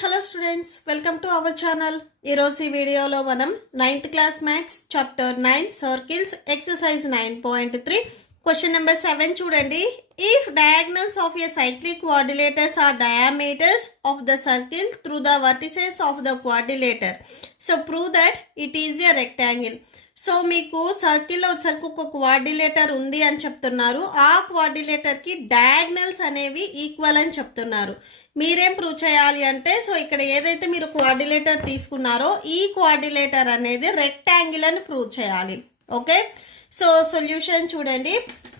Hello students, welcome to our channel. ఈరోజు ఈ వీడియోలో మనం 9th class maths chapter 9 circles exercise 9.3 question number 7 చూడండి. If diagonals of a cyclic quadrilaterals are diameters of the circle through the vertices of the quadrilateral, so prove that it is a rectangle. So మీకు సర్కిల్లో వచ్చరికి ఒక quadrilateral ఉంది అని చెప్తున్నారు. ఆ క్వాడ్రిలేటర్కి diagonals అనేవి ఈక్వల్ అని చెప్తున్నారు. మీరేం ప్రూవ్ చేయాలి అంటే, సో ఇక్కడ ఏదైతే మీరు క్వాడ్రిలేటర్ తీసుకున్నారో ఈ క్వాడ్రిలేటర్ అనేది రెక్టాంగిల్ అని ప్రూవ్ చేయాలి. ఓకే, సో సొల్యూషన్ చూడండి.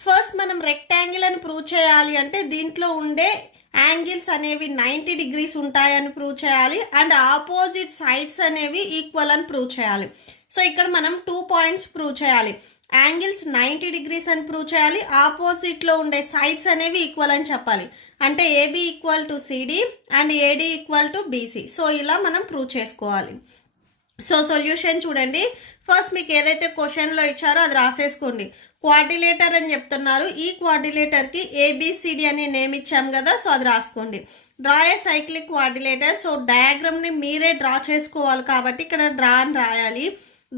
ఫస్ట్ మనం రెక్టాంగిల్ అని ప్రూవ్ చేయాలి అంటే దీంట్లో ఉండే యాంగిల్స్ అనేవి 90 డిగ్రీస్ ఉంటాయని ప్రూవ్ చేయాలి అండ్ ఆపోజిట్ సైడ్స్ అనేవి ఈక్వల్ అని ప్రూవ్ చేయాలి. సో ఇక్కడ మనం 2 పాయింట్స్ ప్రూవ్ చేయాలి. యాంగిల్స్ 90 డిగ్రీస్ అని ప్రూవ్ చేయాలి, ఆపోజిట్లో ఉండే సైడ్స్ అనేవి ఈక్వల్ అని చెప్పాలి. అంటే AB equal to CD and AD equal to BC. So ఇలా మనం ప్రూవ్ చేసుకోవాలి. సో సొల్యూషన్ చూడండి. ఫస్ట్ మీకు ఏదైతే క్వశ్చన్లో ఇచ్చారో అది రాసేసుకోండి. క్వాడ్రిలేటర్ అని చెప్తున్నారు, ఈ క్వాడ్రిలేటర్కి ఏబిసిడి అనే నేమ్ ఇచ్చాం కదా, సో అది రాసుకోండి. Draw a cyclic quadrilateral. So డయాగ్రామ్ని మీరే డ్రా చేసుకోవాలి కాబట్టి ఇక్కడ డ్రా అని రాయాలి.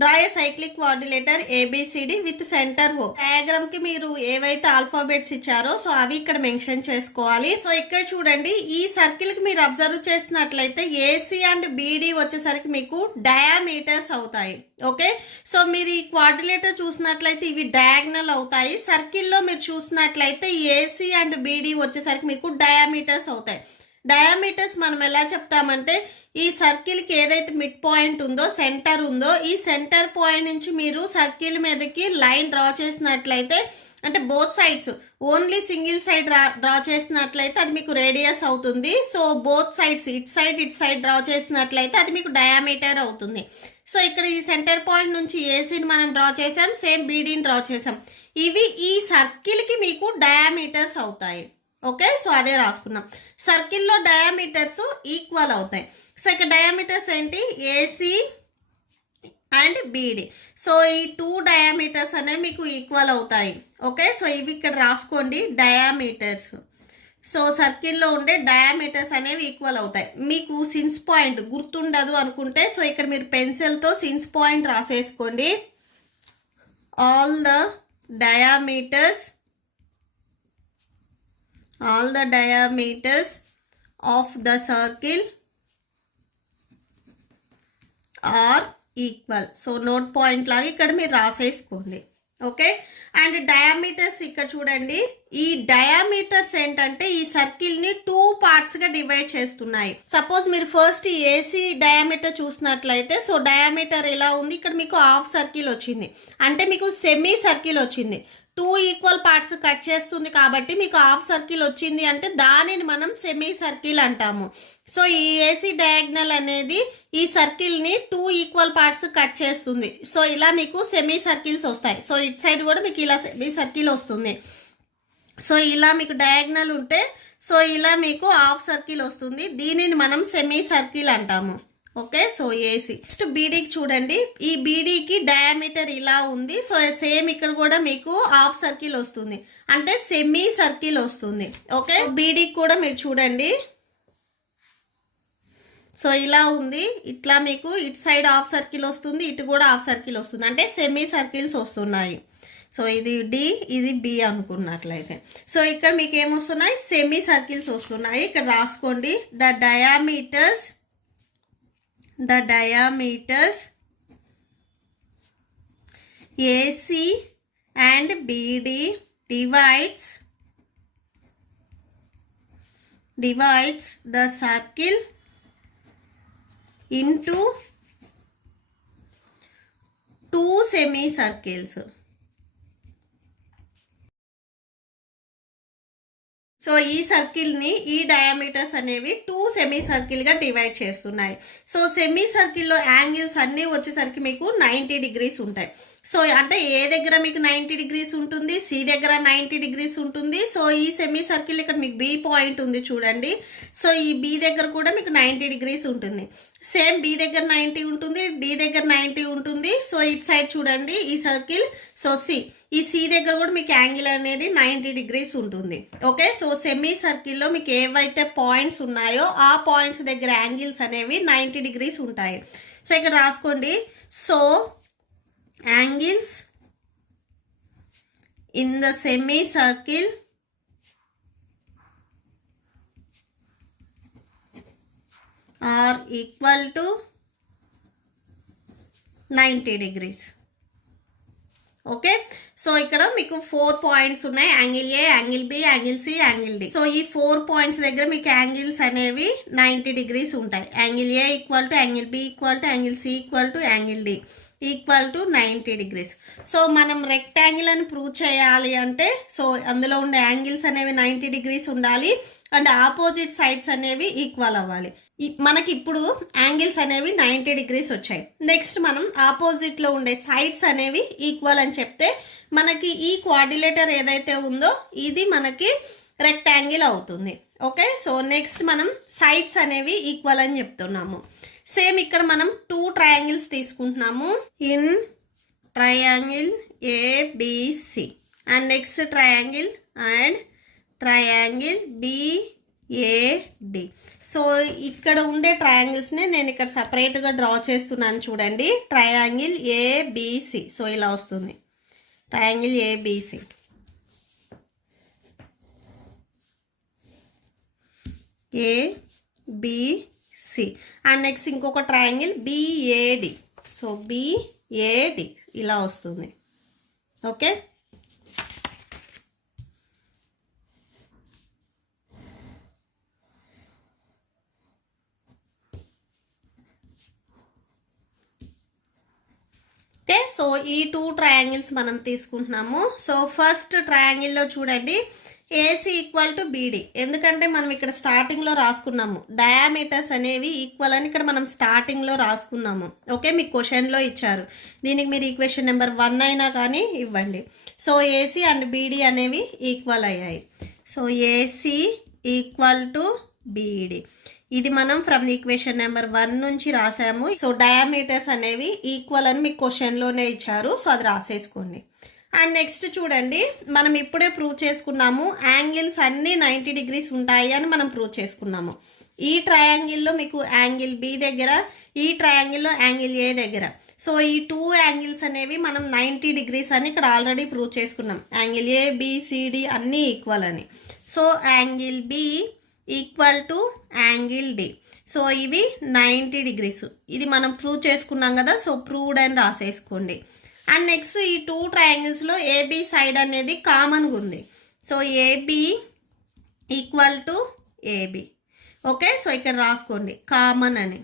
Draw a cyclic quadrilateral ABCD with centre O. Diagram కి మీరు ఏవైతే ఆల్ఫాబెట్స్ ఇచ్చారో సో అవి ఇక్కడ మెన్షన్ చేసుకోవాలి. సో ఇక్కడ చూడండి, ఈ సర్కిల్ కి మీరు అబ్జర్వ్ చేసినట్లయితే ఏసీ అండ్ బీడీ వచ్చేసరికి మీకు డయామీటర్స్ అవుతాయి. ఓకే, సో మీరు ఈ క్వాడ్రిలేటర్ చూసినట్లయితే ఇవి డయాగ్నల్ అవుతాయి. సర్కిల్లో మీరు చూసినట్లయితే ఏసీ అండ్ బీడీ వచ్చేసరికి మీకు డయామీటర్స్ అవుతాయి. డయామీటర్స్ మనం ఎలా చెప్తామంటే, ఈ సర్కిల్కి ఏదైతే మిడ్ పాయింట్ ఉందో, సెంటర్ ఉందో, ఈ సెంటర్ పాయింట్ నుంచి మీరు సర్కిల్ మీదకి లైన్ డ్రా చేసినట్లయితే, అంటే both sides only single side draw చేసినట్లయితే అది మీకు రేడియస్ అవుతుంది. So both sides it side draw చేసినట్లయితే అది మీకు డయామీటర్ అవుతుంది. సో ఇక్కడ ఈ సెంటర్ పాయింట్ నుంచి ఏసీని మనం డ్రా చేసాం, సేమ్ బీడీని డ్రా చేసాం. ఇవి ఈ సర్కిల్కి మీకు డయామీటర్స్ అవుతాయి. ఓకే, సో అదే రాసుకున్నాం. సర్కిల్లో డయామీటర్స్ ఈక్వల్ అవుతాయి. సో ఇక్కడ డయామీటర్స్ ఏంటి, ఏసీ అండ్ బీడీ. సో ఈ 2 డయామీటర్స్ అనేవి మీకు ఈక్వల్ అవుతాయి. ఓకే, సో ఇవి ఇక్కడ రాసుకోండి డయామీటర్స్. సో సర్కిల్లో ఉండే డయామీటర్స్ అనేవి ఈక్వల్ అవుతాయి. మీకు సిన్స్ పాయింట్ గుర్తుండదు అనుకుంటే సో ఇక్కడ మీరు పెన్సిల్తో సిన్స్ పాయింట్ రాసేసుకోండి. All the diameters of the circle are equal. So note point లాగా ఇక్కడ మీరు రాసేసుకోండి. ఓకే, అండ్ డయామీటర్స్ ఇక్కడ చూడండి. ఈ డయామీటర్స్ ఏంటంటే ఈ సర్కిల్ని 2 పార్ట్స్గా డివైడ్ చేస్తున్నాయి. సపోజ్ మీరు ఫస్ట్ ఏసీ డయామీటర్ చూసినట్లయితే సో డయామీటర్ ఎలా ఉంది, ఇక్కడ మీకు హాఫ్ సర్కిల్ వచ్చింది, అంటే మీకు సెమీ సర్కిల్ వచ్చింది. 2 ఈక్వల్ పార్ట్స్ కట్ చేస్తుంది కాబట్టి మీకు హాఫ్ సర్కిల్ వచ్చింది, అంటే దానిని మనం సెమీ సర్కిల్ అంటాము. సో ఈ ఏసీ డయాగ్నల్ అనేది ఈ సర్కిల్ని 2 ఈక్వల్ పార్ట్స్ కట్ చేస్తుంది. సో ఇలా మీకు సెమీ సర్కిల్స్ వస్తాయి. సో ఇట్ సైడ్ కూడా మీకు ఇలా సెమీ సర్కిల్ వస్తుంది. సో ఇలా మీకు డయాగ్నల్ ఉంటే సో ఇలా మీకు హాఫ్ సర్కిల్ వస్తుంది, దీనిని మనం సెమీ సర్కిల్ అంటాము. Okay, so AC. నెక్స్ట్ బీడీకి చూడండి, ఈ బీడీకి డయామీటర్ ఇలా ఉంది. సో సేమ్ ఇక్కడ కూడా మీకు హాఫ్ సర్కిల్ వస్తుంది, అంటే సెమీ సర్కిల్ వస్తుంది. ఓకే, బీడీకి కూడా మీరు చూడండి, సో ఇలా ఉంది. ఇట్లా మీకు ఇటు సైడ్ హాఫ్ సర్కిల్ వస్తుంది, ఇటు కూడా హాఫ్ సర్కిల్ వస్తుంది, అంటే సెమీ సర్కిల్స్ వస్తున్నాయి. సో ఇది డి, ఇది బి అనుకున్నట్లయితే సో ఇక్కడ మీకు ఏమొస్తున్నాయి, సెమీ సర్కిల్స్ వస్తున్నాయి. ఇక్కడ రాసుకోండి, the diameters AC and BD divides the circle into 2 semicircles. So ఈ సర్కిల్ని ఈ డయామీటర్స్ అనేవి 2 సెమీ సర్కిల్గా డివైడ్ చేస్తున్నాయి. సో సెమీ సర్కిల్లో యాంగిల్స్ అన్నీ వచ్చేసరికి మీకు 90 డిగ్రీస్ ఉంటాయి. సో అంటే ఏ దగ్గర మీకు 90 డిగ్రీస్ ఉంటుంది, సి దగ్గర 90 డిగ్రీస్ ఉంటుంది. సో ఈ సెమీ సర్కిల్ ఇక్కడ మీకు బి పాయింట్ ఉంది చూడండి. సో ఈ బి దగ్గర కూడా మీకు 90 డిగ్రీస్ ఉంటుంది. సేమ్ బి దగ్గర 90 ఉంటుంది, డి దగ్గర 90 ఉంటుంది. సో ఇట్ సైడ్ చూడండి ఈ సర్కిల్. సో సి ఈ సి దగ్గర కూడా మీకు యాంగిల్ అనేది 90 degrees ఉంటుంది. ఓకే, సో సెమీ సర్కిల్లో మీకు ఏవైతే పాయింట్స్ ఉన్నాయో ఆ పాయింట్స్ దగ్గర యాంగిల్స్ అనేవి 90 degrees ఉంటాయి. సో ఇక్కడ రాసుకోండి. So angles in the semi circle are equal to 90 degrees. Okay, so ఇక్కడ మీకు 4 పాయింట్స్ ఉన్నాయి. Angle A, angle B, angle C, angle D. So ఈ 4 పాయింట్స్ దగ్గర మీకు యాంగిల్స్ అనేవి 90 degrees ఉంటాయి. Angle A equal to angle B equal to angle C equal to angle D equal to 90 degrees. So మనం rectangle అని prove చేయాలి అంటే so అందులో ఉండే యాంగిల్స్ అనేవి 90 degrees ఉండాలి అండ్ ఆపోజిట్ సైడ్స్ అనేవి ఈక్వల్ అవ్వాలి. మనకి ఇప్పుడు యాంగిల్స్ అనేవి 90 degrees వచ్చాయి. నెక్స్ట్ మనం ఆపోజిట్లో ఉండే సైడ్స్ అనేవి ఈక్వల్ అని చెప్తే మనకి ఈ క్వాడ్రిలేటర్ ఏదైతే ఉందో ఇది మనకి రెక్టాంగిల్ అవుతుంది. ఓకే, సో నెక్స్ట్ మనం సైడ్స్ అనేవి ఈక్వల్ అని చెప్తున్నాము. సేమ్ ఇక్కడ మనం 2 ట్రయాంగిల్స్ తీసుకుంటున్నాము. In triangle ABC and next triangle and triangle BAD. So ఇక్కడ ఉండే ట్రయాంగిల్స్ని నేను ఇక్కడ సపరేట్గా డ్రా చేస్తున్నాను చూడండి. ట్రయాంగిల్ ఏబిసి, సో ఇలా వస్తుంది triangle ABC. ABC and next ఇంకొక ట్రయాంగిల్ బిఏడి. సో బిఏడి ఇలా వస్తుంది. ఓకే, సో ఈ 2 ట్రయాంగిల్స్ మనం తీసుకుంటున్నాము. సో ఫస్ట్ ట్రయాంగిల్లో చూడండి ఏసీ ఈక్వల్ టు బీడీ. ఎందుకంటే మనం ఇక్కడ స్టార్టింగ్లో రాసుకున్నాము డయామీటర్స్ అనేవి ఈక్వల్ అని ఇక్కడ మనం స్టార్టింగ్లో రాసుకున్నాము. ఓకే, మీకు క్వశ్చన్లో ఇచ్చారు. దీనికి మీరు ఈక్వేషన్ నెంబర్ 1 అయినా కానీ ఇవ్వండి. సో ఏసీ అండ్ బీడీ అనేవి ఈక్వల్ అయ్యాయి. So AC equal to beedi ఇది మనం ఫ్రమ్ ఈక్వేషన్ నెంబర్ 1 నుంచి రాసాము. సో డయామీటర్స్ అనేవి ఈక్వల్ అని మీకు క్వశ్చన్లోనే ఇచ్చారు. సో అది రాసేసుకోండి. అండ్ నెక్స్ట్ చూడండి, మనం ఇప్పుడే ప్రూవ్ చేసుకున్నాము యాంగిల్స్ అన్నీ 90 degrees ఉంటాయి అని మనం ప్రూవ్ చేసుకున్నాము. ఈ ట్రయాంగిల్లో మీకు యాంగిల్ బి దగ్గర, ఈ ట్రయాంగిల్లో యాంగిల్ ఏ దగ్గర. సో ఈ 2 యాంగిల్స్ అనేవి మనం 90 degrees అని ఇక్కడ ఆల్రెడీ ప్రూవ్ చేసుకున్నాం. యాంగిల్ ఏ, బి, సిడి అన్నీ ఈక్వల్ అని. So angle B equal to angle D. So ఇవి 90 degrees. ఇది మనం ప్రూవ్ చేసుకున్నాం కదా, సో ప్రూవ్డ్ అని రాసేసుకోండి. అండ్ నెక్స్ట్ ఈ 2 ట్రయాంగిల్స్లో ఏబి సైడ్ అనేది కామన్గా ఉంది. So AB equal to AB. Okay, so ఇక్కడ రాసుకోండి కామన్ అని,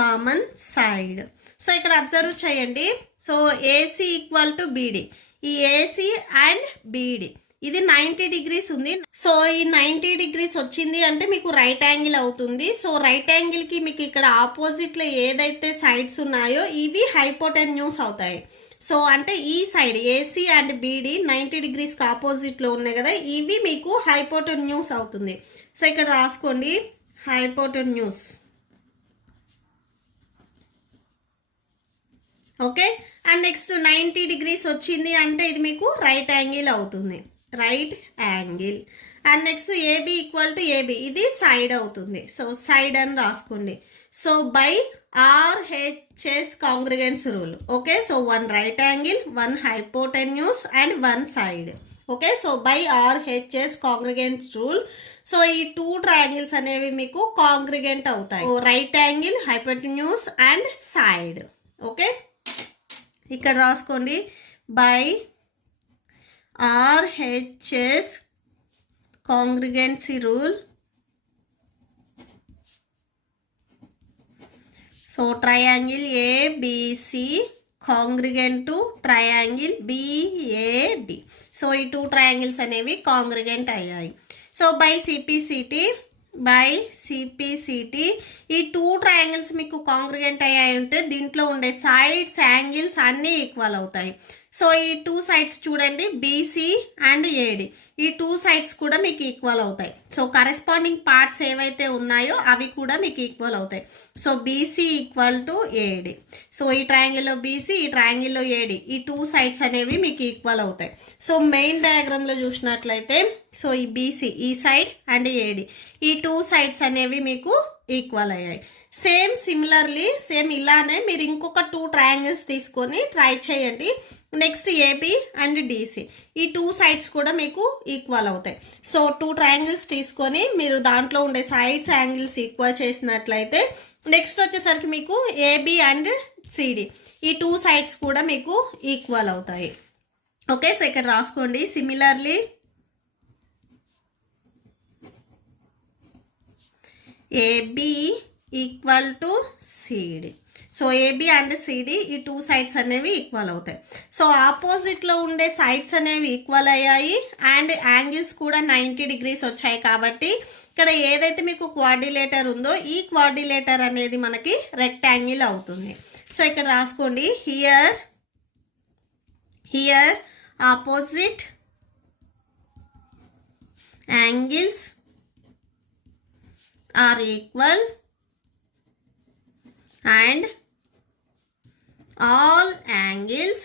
కామన్ సైడ్. సో ఇక్కడ అబ్జర్వ్ చేయండి. So AC equal to BD. ఈ ఏసీ అండ్ బీడీ ఇది 90 degrees ఉంది. సో ఈ 90 degrees వచ్చింది అంటే మీకు రైట్ యాంగిల్ అవుతుంది. సో రైట్ యాంగిల్కి మీకు ఇక్కడ ఆపోజిట్లో ఏదైతే సైడ్స్ ఉన్నాయో ఇవి హైపోటెన్యూస్ అవుతాయి. సో అంటే ఈ సైడ్ ఏసీ అండ్ బీడీ 90 degreesకి ఆపోజిట్లో ఉన్నాయి కదా, ఇవి మీకు హైపోటెన్యూస్ అవుతుంది. సో ఇక్కడ రాసుకోండి hypotenuse. Okay, and next 90 degrees వచ్చింది అంటే ఇది మీకు రైట్ యాంగిల్ అవుతుంది, right angle. And next AB equal to AB ఇది సైడ్ అవుతుంది. సో సైడ్ అని రాసుకోండి. So by RHS congruence rule. Okay, so 1 right angle, 1 hypotenuse and 1 side. Okay, so by RHS congruence rule. So ఈ 2 triangles అనేవి మీకు congruent అవుతాయి. Right angle, hypotenuse and side. Okay, ఇక్కడ రాసుకోండి by RHS congruency rule. So triangle ABC congruent to triangle BAD. So ఈ 2 triangles అనేవి congruent అయ్యాయి. So by CPCT ఈ 2 ట్రయాంగిల్స్ మీకు కాంగ్రిగెంట్ అయ్యాయి అంటే దీంట్లో ఉండే సైడ్స్ యాంగిల్స్ అన్నీ ఈక్వల్ అవుతాయి. సో ఈ 2 సైడ్స్ చూడండి బీసీ అండ్ ఏడి, ఈ 2 సైడ్స్ కూడా మీకు ఈక్వల్ అవుతాయి. సో కరెస్పాండింగ్ పార్ట్స్ ఏవైతే ఉన్నాయో అవి కూడా మీకు ఈక్వల్ అవుతాయి. So BC equal to AD. So ఈ ట్రయాంగిల్లో బీసీ, ఈ ట్రయాంగిల్లో ఏడి, ఈ 2 సైడ్స్ అనేవి మీకు ఈక్వల్ అవుతాయి. సో మెయిన్ డయాగ్రామ్లో చూసినట్లయితే సో ఈ బీసీ ఈ సైడ్ అండ్ ఏడి ఈ 2 సైడ్స్ అనేవి మీకు ఈక్వల్ అయ్యాయి. సిమిలర్లీ సేమ్ ఇలానే మీరు ఇంకొక 2 ట్రయాంగిల్స్ తీసుకొని ట్రై చేయండి. నెక్స్ట్ ఏబి అండ్ డిసి ఈ 2 సైడ్స్ కూడా మీకు ఈక్వల్ అవుతాయి. సో 2 ట్రయాంగిల్స్ తీసుకొని మీరు దాంట్లో ఉండే సైడ్స్ యాంగిల్స్ ఈక్వల్ చేసినట్లయితే నెక్స్ట్ వచ్చేసరికి మీకు ఏబి అండ్ సిడి ఈ 2 సైడ్స్ కూడా మీకు ఈక్వల్ అవుతాయి. ఓకే, సో ఇక్కడ రాసుకోండి. Similarly AB equal to CD. So AB and CD ఈ 2 సైడ్స్ అనేవి ఈక్వల్ అవుతాయి. సో ఆపోజిట్లో ఉండే సైడ్స్ అనేవి ఈక్వల్ అయ్యాయి అండ్ యాంగిల్స్ కూడా 90 డిగ్రీస్ వచ్చాయి. కాబట్టి ఇక్కడ ఏదైతే మీకు క్వాడ్రిలేటర్ ఉందో ఈ క్వాడ్రిలేటర్ అనేది మనకి రెక్టాంగిల్ అవుతుంది. సో ఇక్కడ రాసుకోండి. Here opposite angles are equal and all the angles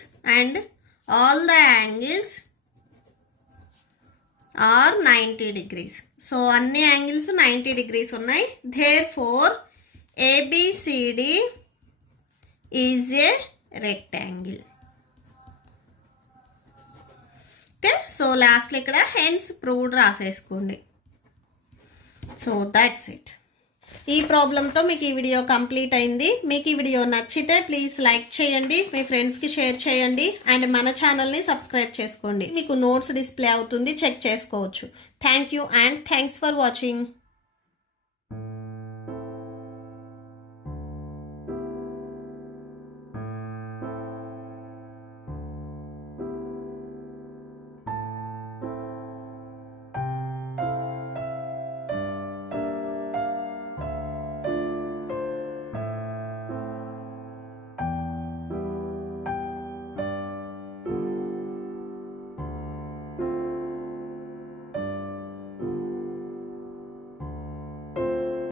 are 90 degrees. So అన్ని యాంగిల్స్ 90 డిగ్రీస్ ఉన్నాయి. therefore ABCD is a rectangle. Okay, so లాస్ట్లో ఇక్కడ hence proved రాసేసుకోండి. So that's it. ఈ ప్రాబ్లంతో మీకు ఈ వీడియో కంప్లీట్ అయింది. మీకు ఈ వీడియో నచ్చితే ప్లీజ్ లైక్ చేయండి, మీ ఫ్రెండ్స్కి షేర్ చేయండి అండ్ మన ఛానల్ని సబ్స్క్రైబ్ చేసుకోండి. మీకు నోట్స్ డిస్ప్లే అవుతుంది, చెక్ చేసుకోవచ్చు. Thank you and thanks for watching.